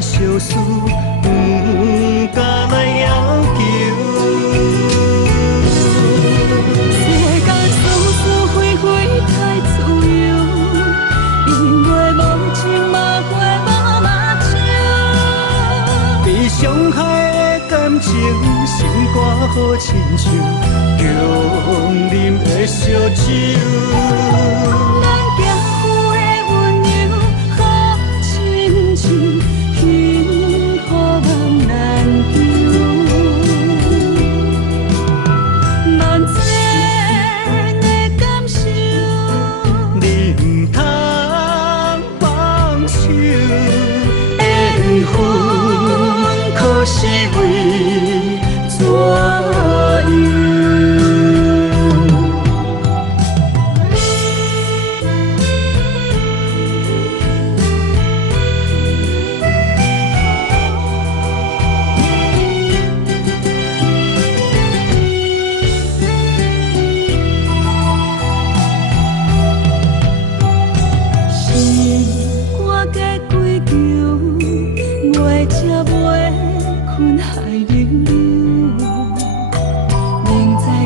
相思，不敢来要求。世间事事非非太自由，因为无情嘛会无目睭。被伤害的感情，心肝好亲像强啉的烧酒。可是为怎样？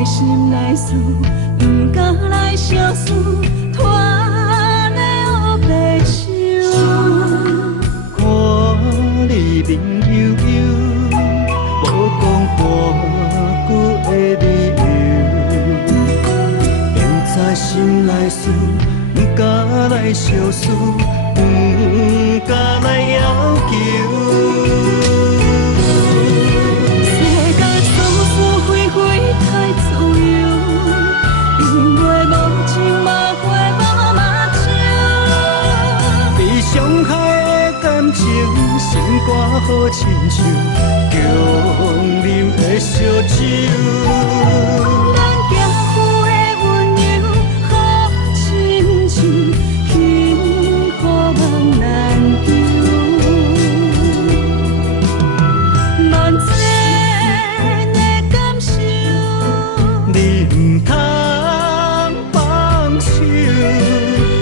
心内事，不敢来相思，拖的黑白想。看你面悠悠，无讲半句的理由，明知心内事，不敢来相思，不敢来要求。心肝好亲像强啉的烧酒。咱行夫的温柔好亲像幸福梦难求。万千的感受，你不通放手。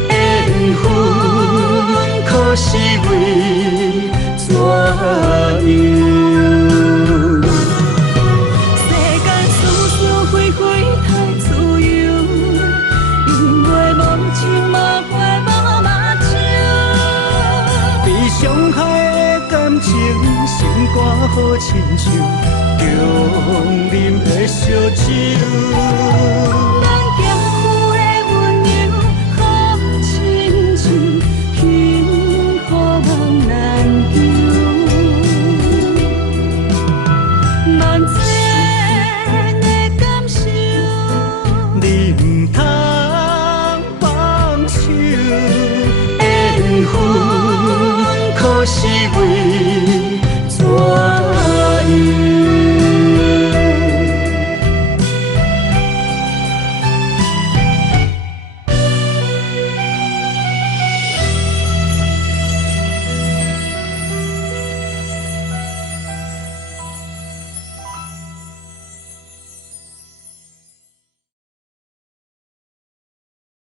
缘分可是为怎样？世间是是非非太自由，因为无情嘛会无目睭。被伤害的感情，心肝好亲像强啉的烧酒。可是为怎样？